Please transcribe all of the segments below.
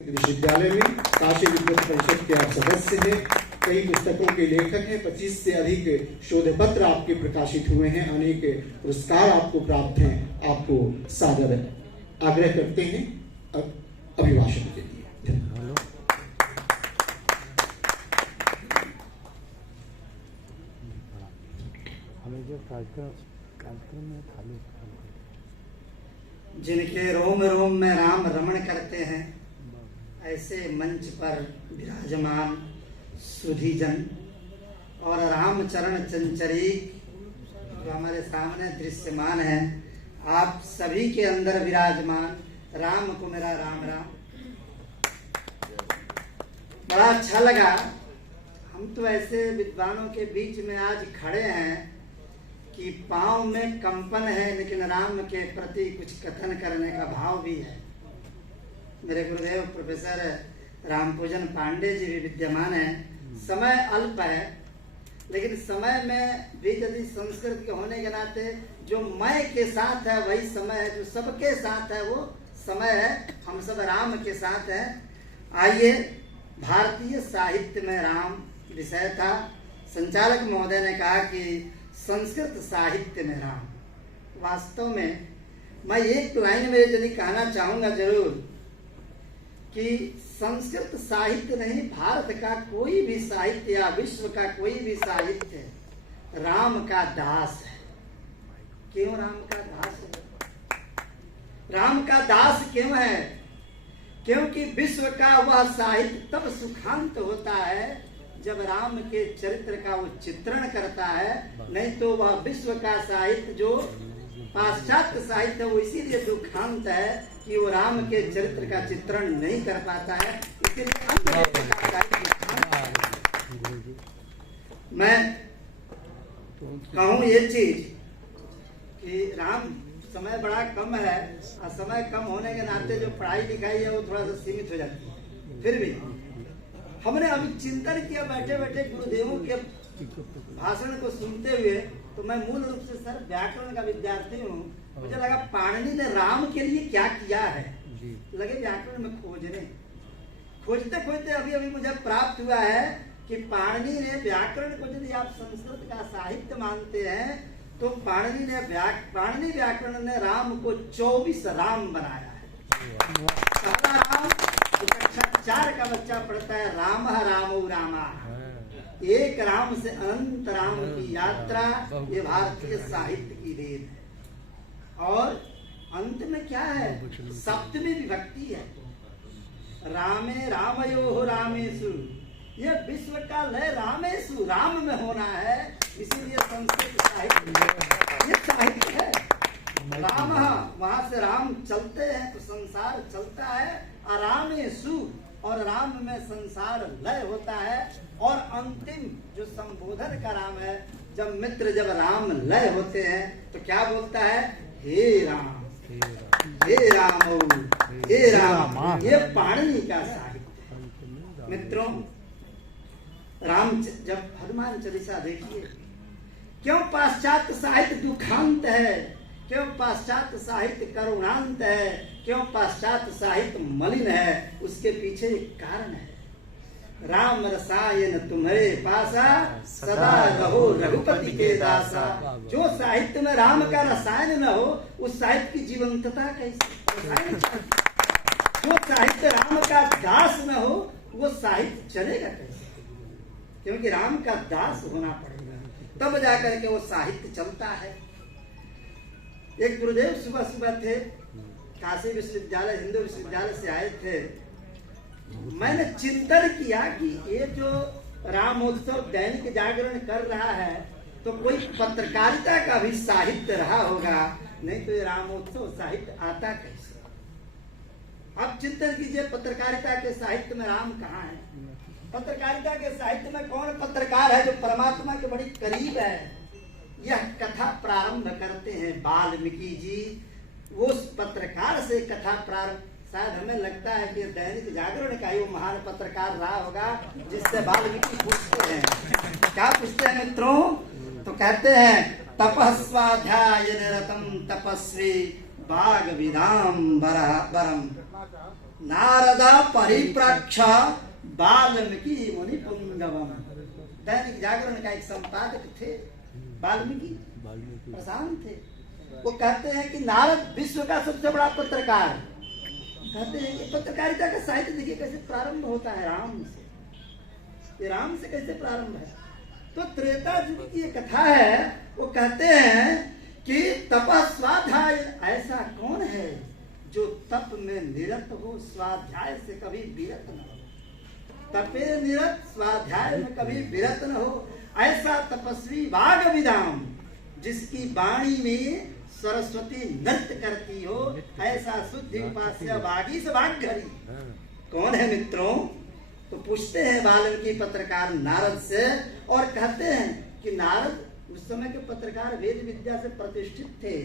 विश्वविद्यालय में काशी विद्वत परिषद के आप सदस्य हैं, कई पुस्तकों के लेखक हैं, 25 से अधिक शोध पत्र आपके प्रकाशित हुए हैं, अनेक पुरस्कार आपको प्राप्त हैं। आपको सादर आग्रह करते हैं अभिभाषण के लिए। जिनके रोम रोम में राम रमण करते हैं, ऐसे मंच पर विराजमान सुधीजन और रामचरण चंचरीक जो हमारे सामने दृश्यमान है, आप सभी के अंदर विराजमान राम को मेरा राम राम। बड़ा अच्छा लगा। हम तो ऐसे विद्वानों के बीच में आज खड़े हैं कि पांव में कंपन है, लेकिन राम के प्रति कुछ कथन करने का भाव भी है। मेरे गुरुदेव प्रोफेसर रामपूजन पांडे जी भी विद्यमान है। समय अल्प है, लेकिन समय में भी यदि संस्कृत के होने के नाते जो मैं के साथ है वही समय है, जो सबके साथ है वो समय है। हम सब राम के साथ हैं। आइए, भारतीय साहित्य में राम विषय था। संचालक महोदय ने कहा कि संस्कृत साहित्य में राम। वास्तव में मैं एक लाइन में यदि कहना चाहूंगा जरूर कि संस्कृत साहित्य नहीं, भारत का कोई भी साहित्य या विश्व का कोई भी साहित्य राम का दास है। क्यों राम का दास है? राम का दास क्यों है? क्योंकि विश्व का वह साहित्य तब सुखांत होता है जब राम के चरित्र का वो चित्रण करता है, नहीं तो वह विश्व का साहित्य जो पाश्चात्य साहित्य वो इसीलिए दुखांत है कि वो राम के चरित्र का चित्रण नहीं कर पाता है। इसीलिए मैं कहूँ ये चीज कि राम समय बड़ा कम है, और समय कम होने के नाते जो पढ़ाई लिखाई है वो थोड़ा सा सीमित हो जाती है। फिर भी हमने अभी चिंतन किया बैठे बैठे गुरुदेवों के भाषण को सुनते हुए, तो मैं मूल रूप से सर व्याकरण का विद्यार्थी हूँ। मुझे लगा पाणिनि ने राम के लिए क्या किया है, लगे व्याकरण में खोजते खोजते अभी अभी मुझे प्राप्त हुआ है कि पाणिनि ने व्याकरण को, यदि आप संस्कृत का साहित्य मानते हैं, तो पाणिनि व्याकरण ने राम को 24 राम बनाया है। पहला राम कक्षा 4 का बच्चा पढ़ता है, राम रामो रामा। एक राम से अनंत राम की यात्रा, ये भारतीय साहित्य की देन है। और अंत में क्या है? सप्तमी विभक्ति है, रामे रामयोः रामेषु। ये विश्व का लय रामेषु, राम में होना है। इसीलिए संस्कृत साहित्य ये साहित्य है। राम, वहां से राम चलते हैं तो संसार चलता है। रामेषु, और राम में संसार लय होता है। और अंतिम जो संबोधन का राम है, जब राम लय होते हैं तो क्या बोलता है? हे राम, हे राम, हे राम। ये पाणिनि का साहित्य है। मित्रों, राम जब हनुमान चालीसा देखिए, क्यों पाश्चात्य साहित्य दुखांत है, क्यों पाश्चात्य साहित्य करुणांत है, क्यों पाश्चात्य साहित्य मलिन है, उसके पीछे एक कारण है। राम रसायन तुम्हारे पासा, सदा रहो रघुपति के दासा। जो साहित्य में राम का रसायन न हो, उस साहित्य की जीवंतता कैसे? जो साहित्य राम का दास न हो, वो साहित्य चलेगा कैसे? क्योंकि राम का दास होना पड़ेगा, तब जाकर के वो साहित्य चलता है। एक गुरुदेव सुबह सुबह थे, काशी विश्वविद्यालय, हिंदू विश्वविद्यालय से आए थे। मैंने चिंतन किया कि ये जो रामोत्सव दैनिक जागरण कर रहा है, तो कोई पत्रकारिता का भी साहित्य रहा होगा, नहीं तो ये रामोत्सव साहित्य आता कैसे? अब चिंतन कीजिए, पत्रकारिता के साहित्य में राम कहाँ है? पत्रकारिता के साहित्य में कौन पत्रकार है जो परमात्मा के बड़ी करीब है? यह कथा प्रारंभ करते हैं वाल्मीकि जी। उस पत्रकार से कथा प्रारंभ, शायद हमें लगता है कि दैनिक जागरण का ही वो महान पत्रकार रहा होगा जिससे वाल्मीकि पूछते हैं। क्या पूछते हैं मित्रों? तो कहते हैं, तपस्वाध्याय निरतम तपस्वी बाग विदाम बरम। नारदा परिप्रेक्ष वाल्मीकि मुनि पुंगवम। दैनिक जागरण का एक संपादक थे वाल्मीकि, प्रशांत थे। वो कहते हैं कि नारद विश्व का सबसे बड़ा पत्रकार। कहते हैं कि पत्रकारिता का साहित्य देखिए कैसे प्रारंभ होता है, राम से। ये राम से कैसे प्रारंभ है? तो त्रेता युग की ये कथा है। वो कहते हैं कि तपस्वाध्याय ऐसा कौन है जो तप में निरत हो, स्वाध्याय से कभी विरत न हो। तपे निरत, स्वाध्याय में कभी विरत न हो। ऐसा तपस्वी वाग विदाम, जिसकी वाणी में सरस्वती नृत्य करती हो, ऐसा शुद्धि उपास्य वागी से वाग्घरी कौन है मित्रों? तो पूछते हैं वाल्मीकि पत्रकार नारद से, और कहते हैं कि नारद उस समय के पत्रकार वेद विद्या से प्रतिष्ठित थे।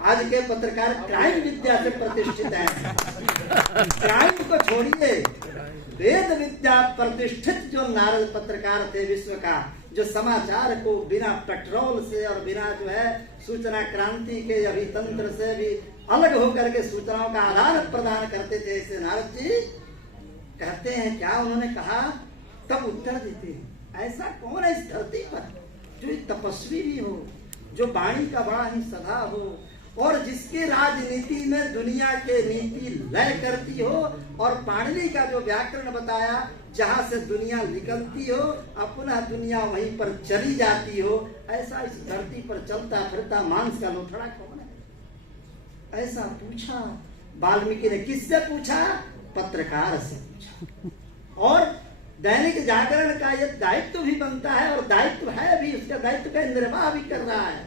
आज के पत्रकार क्राइम विद्या से प्रतिष्ठित हैं। क्राइम को छोड़िए, वेद विद्या प्रतिष्ठित जो नारद पत्रकार थे विश्व का, जो समाचार को बिना पेट्रोल से और बिना जो है सूचना क्रांति के अभितंत्र से भी अलग होकर के सूचनाओं का आदान प्रदान करते थे, ऐसे नारद जी कहते हैं। क्या उन्होंने कहा? तब उत्तर देते हैं, ऐसा कौन है इस धरती पर जो तपस्वी भी हो, जो वाणी का बड़ा ही सदा हो, और जिसके राजनीति में दुनिया के नीति लय करती हो, और पाणिनि का जो व्याकरण बताया, जहां से दुनिया निकलती हो अपना दुनिया वहीं पर चली जाती हो, ऐसा इस धरती पर चलता फिरता मांस का लोथड़ा कौन है? ऐसा पूछा वाल्मीकि ने। किससे पूछा? पत्रकार से पूछा। और दैनिक जागरण का यह दायित्व भी बनता है, और दायित्व है भी, उसका दायित्व का निर्वाह भी कर रहा है।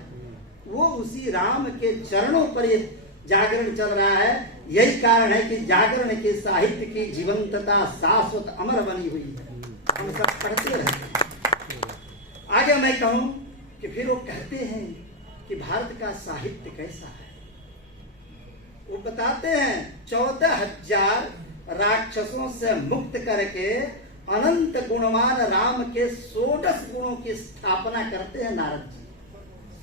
वो उसी राम के चरणों पर ये जागरण चल रहा है। यही कारण है कि जागरण के साहित्य की जीवंतता शाश्वत अमर बनी हुई है, हम सब पढ़ते रहते हैं। आगे मैं कहूं कि फिर वो कहते हैं कि भारत का साहित्य कैसा है। वो बताते हैं 14,000 राक्षसों से मुक्त करके अनंत गुणवान राम के 16 गुणों की स्थापना करते हैं नारद जी।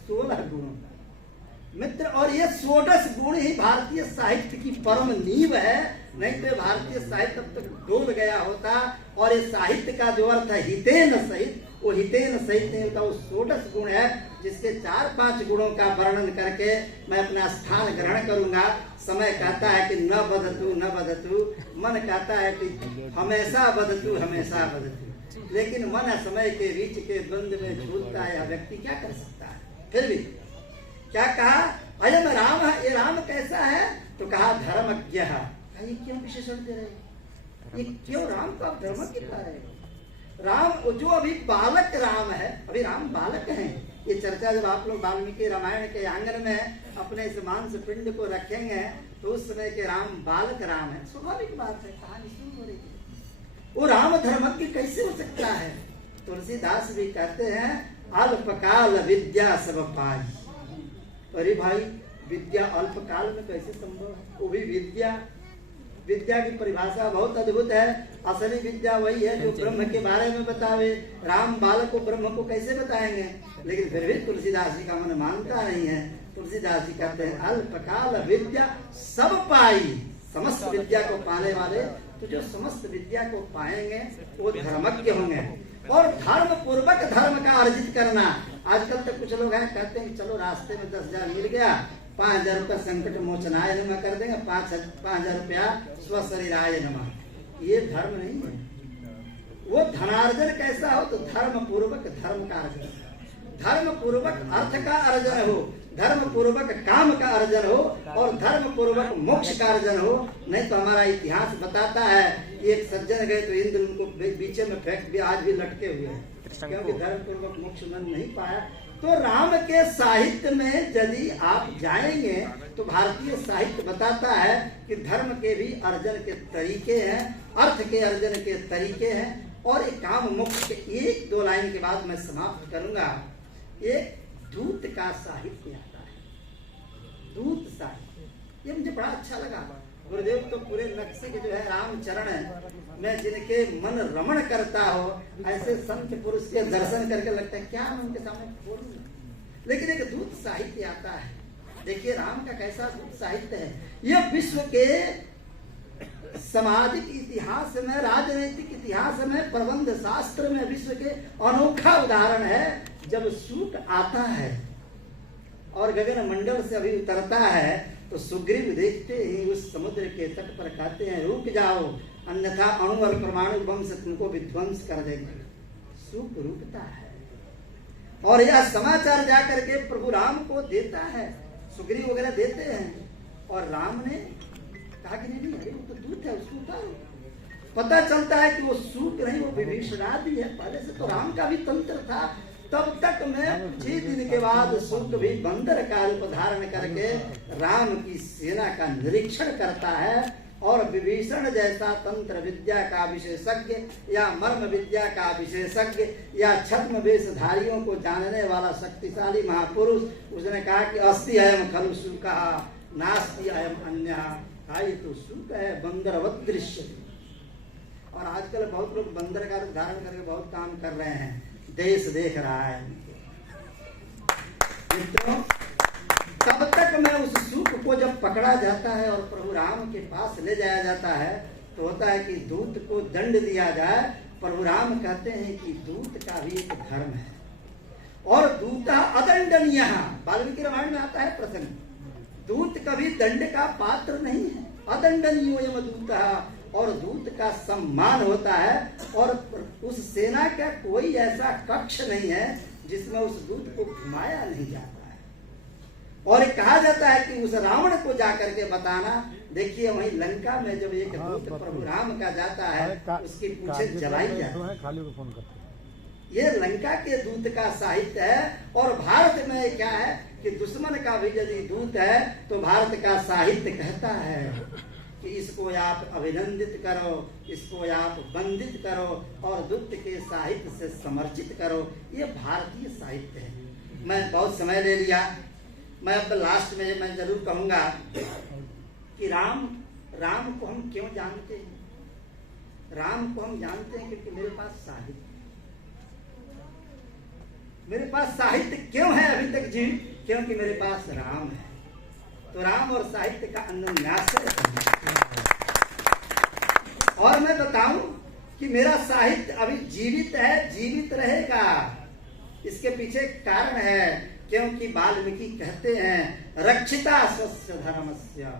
16 गुणों का मित्र, और ये 16 गुण ही भारतीय साहित्य की परम नींव है। नहीं तो भारतीय साहित्य अब तक डोल गया होता। और ये साहित्य का जो अर्थ है हितेन सहित, वो हितेन सहित नहीं होता, वो 16 गुण है, जिसके 4-5 गुणों का वर्णन करके मैं अपना स्थान ग्रहण करूंगा। समय कहता है कि न बदतु न बदतु, मन कहता है कि हमेशा बदतु हमेशा बदतु, लेकिन मन समय के बीच के द्वंद्व में झूलता है। व्यक्ति क्या कर सकता है? फिर भी क्या कहा? अयम राम है, ये राम कैसा है? तो कहा धर्मज्ञ। ये क्यों विशेषण दे रहे? ये क्यों राम को आप धर्मज्ञ कह रहे हो? राम जो अभी बालक राम है, अभी राम बालक हैं। ये चर्चा जब आप लोग वाल्मीकि रामायण के आंगन में अपने इस मांस पिंड को रखेंगे, तो उस समय के राम बालक राम है। स्वाभाविक बात है, कहानी शुरू हो रही है। वो राम धर्मज्ञ कैसे हो सकता है? तुलसीदास भी कहते हैं अल्पकाल विद्या सब पाई। अरे भाई, विद्या अल्पकाल में कैसे संभव है? वो भी विद्या। विद्या की परिभाषा बहुत अद्भुत है। असली विद्या वही है जो ब्रह्म के बारे में बतावे। राम बालक को ब्रह्म को कैसे बताएंगे? लेकिन फिर भी तुलसीदास जी का मन मानता नहीं है। तुलसीदास जी कहते हैं अल्पकाल विद्या सब पाई। समस्त विद्या को पाने वाले, तो जो समस्त विद्या को पाएंगे वो धर्मज्ञ होंगे। और धर्म पूर्वक धर्म का अर्जित करना। आजकल तो कुछ लोग हैं कहते हैं चलो रास्ते में 10,000 मिल गया, 5,000 रुपया संकट मोचनाय नमः कर देंगे, 5,000 रुपया स्वशरीराय नमः। ये धर्म नहीं है। वो धनार्जन कैसा हो? तो धर्म पूर्वक धर्म का अर्जन, धर्म पूर्वक अर्थ का अर्जन हो, धर्म पूर्वक काम का अर्जन हो, और धर्म पूर्वक मोक्ष का अर्जन हो। नहीं तो हमारा इतिहास बताता है एक सज्जन गए तो इंद्र उनको बीचे में फेंक दिया, आज भी लटके हुए हैं, क्योंकि धर्म पूर्वक मोक्ष उन्होंने नहीं पाया। तो राम के साहित्य में यदि आप जाएंगे तो भारतीय साहित्य बताता है कि धर्म के भी अर्जन के तरीके हैं, अर्थ के अर्जन के तरीके हैं। और एक काम मोक्ष के 1-2 लाइन के बाद मैं समाप्त करूंगा। एक दूत का साहित्य आता है, दूत साहित्य, ये मुझे बड़ा अच्छा लगा। गुरुदेव तो पूरे नक्शे के जो है रामचरण में जिनके मन रमण करता हो, ऐसे संत पुरुष के दर्शन करके लगता है क्या मैं उनके सामने बोलूं। लेकिन एक दूत साहित्य आता है। देखिए राम का कैसा दूत साहित्य है। यह विश्व के सामाजिक इतिहास में, राजनीतिक इतिहास में, प्रबंध शास्त्र में विश्व के अनोखा उदाहरण है। जब सूत आता है और गगन मंडल से अभी उतरता है तो सुग्रीव देखते ही उस समुद्र के तट पर कहते हैं रुक जाओ, अन्यथा अणु और परमाणु बम से तुमको विध्वंस कर देगा। सूत रुकता है और यह समाचार जाकर के प्रभु राम को देता है, सुग्रीव वगैरह देते हैं। और राम ने कहा कि नहीं अरे वो तो दूत है, उसको उतारो। पता चलता है कि वो सूत नहीं, वो विभीषण आदि है। पहले से तो राम का भी तंत्र था। तब तक में कुछ ही दिन के बाद सूत भी बंदर का रूप धारण करके राम की सेना का निरीक्षण करता है और विभीषण जैसा तंत्र विद्या का विशेषज्ञ या मर्म विद्या का विशेषज्ञ या छद्म वेशधारियों को जानने वाला शक्तिशाली महापुरुष, उसने कहा कि अस्ति अयम खलु सूकः नास्ति अयम अन्यः। ये तो सूक है, बंदरवत दृश्य। और आजकल बहुत लोग बंदर का रूप धारण करके बहुत काम कर रहे हैं, देश देख रहा है। मित्रों, तब तक में उस सूप को जब पकड़ा जाता है और प्रभु राम के पास ले जाया जाता है तो होता है कि दूत को दंड दिया जाए। प्रभु राम कहते हैं कि दूत का भी एक धर्म है और दूता अदंडनीय। वाल्मीकि रामायण में आता है प्रसंग, दूत कभी दंड का पात्र नहीं है, अदंडनीय दूता। और दूत का सम्मान होता है और उस सेना का कोई ऐसा कक्ष नहीं है जिसमें उस दूत को घुमाया नहीं जाता है। और कहा जाता है कि उस रावण को जाकर के बताना, देखिए वहीं लंका में जब एक दूत प्रभु राम का जाता है उसकी पूछे जलाई जाती है। ये लंका के दूत का साहित्य है। और भारत में क्या है कि दुश्मन का भी यदि दूत है तो भारत का साहित्य कहता है कि इसको आप अभिनंदित करो, इसको आप वंदित करो और दूत के साहित्य से समर्चित करो। ये भारतीय साहित्य है। मैं बहुत समय ले लिया, मैं अब लास्ट में मैं जरूर कहूंगा कि राम को हम क्यों जानते हैं? राम को हम जानते हैं क्योंकि मेरे पास साहित्य, मेरे पास साहित्य क्यों है अभी तक जी? क्योंकि मेरे पास राम है। तो राम और साहित्य का अन्योन्याश्रय है। और मैं बताऊं कि मेरा साहित्य अभी जीवित है, जीवित रहेगा। इसके पीछे कारण है, क्योंकि वाल्मीकि कहते हैं रक्षिता स्वस्य धर्मस्य।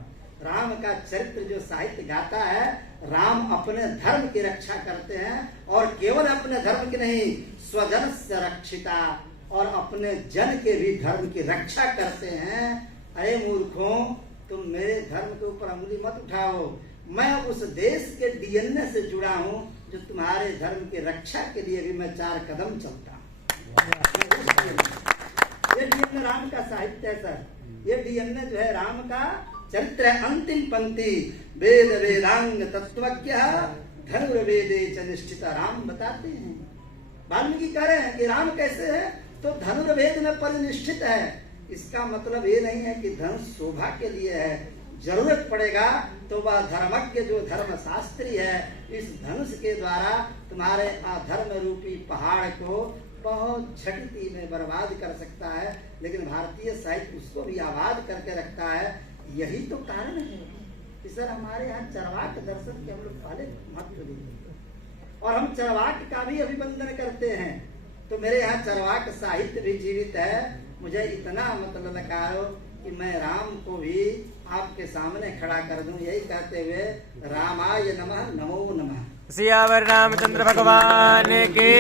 राम का चरित्र जो साहित्य गाता है, राम अपने धर्म की रक्षा करते हैं और केवल अपने धर्म की नहीं, स्वजन से रक्षिता, और अपने जन के भी धर्म की रक्षा करते हैं। अरे मूर्खों, तुम मेरे धर्म के ऊपर उंगली मत उठाओ। मैं उस देश के डीएनए से जुड़ा हूं जो तुम्हारे धर्म की रक्षा के लिए भी मैं 4 कदम चलता हूं। ये डीएनए राम का साहित्य है सर। ये डीएनए जो है राम का चरित्र है। अंतिम पंक्ति, वेद वेदांग तत्वज्ञ धनुर्वेदे च निष्ठित। राम बताते हैं, वाल्मीकि कह रहे हैं कि राम कैसे है, तो धनुर्वेद में परिनिष्ठित है। इसका मतलब ये नहीं है कि धनुष शोभा के लिए है, जरूरत पड़ेगा तो वह धर्मज्ञ जो धर्म शास्त्री है इस धनुष के द्वारा तुम्हारे अधर्म रूपी पहाड़ को बहुत झटती में बर्बाद कर सकता है। लेकिन भारतीय साहित्य उसको भी आबाद करके रखता है। यही तो कारण है कि सर हमारे यहाँ चरवाक दर्शन के हम लोग पहले महत्व देते और हम चरवाक का भी अभिवंदन करते हैं। तो मेरे यहाँ चरवाक साहित्य भी जीवित है। मुझे इतना मतलब लकारो कि मैं राम को भी आपके सामने खड़ा कर दूं, यही कहते हुए रामाय नमः, नमो नमः। सियावर रामचंद्र भगवान की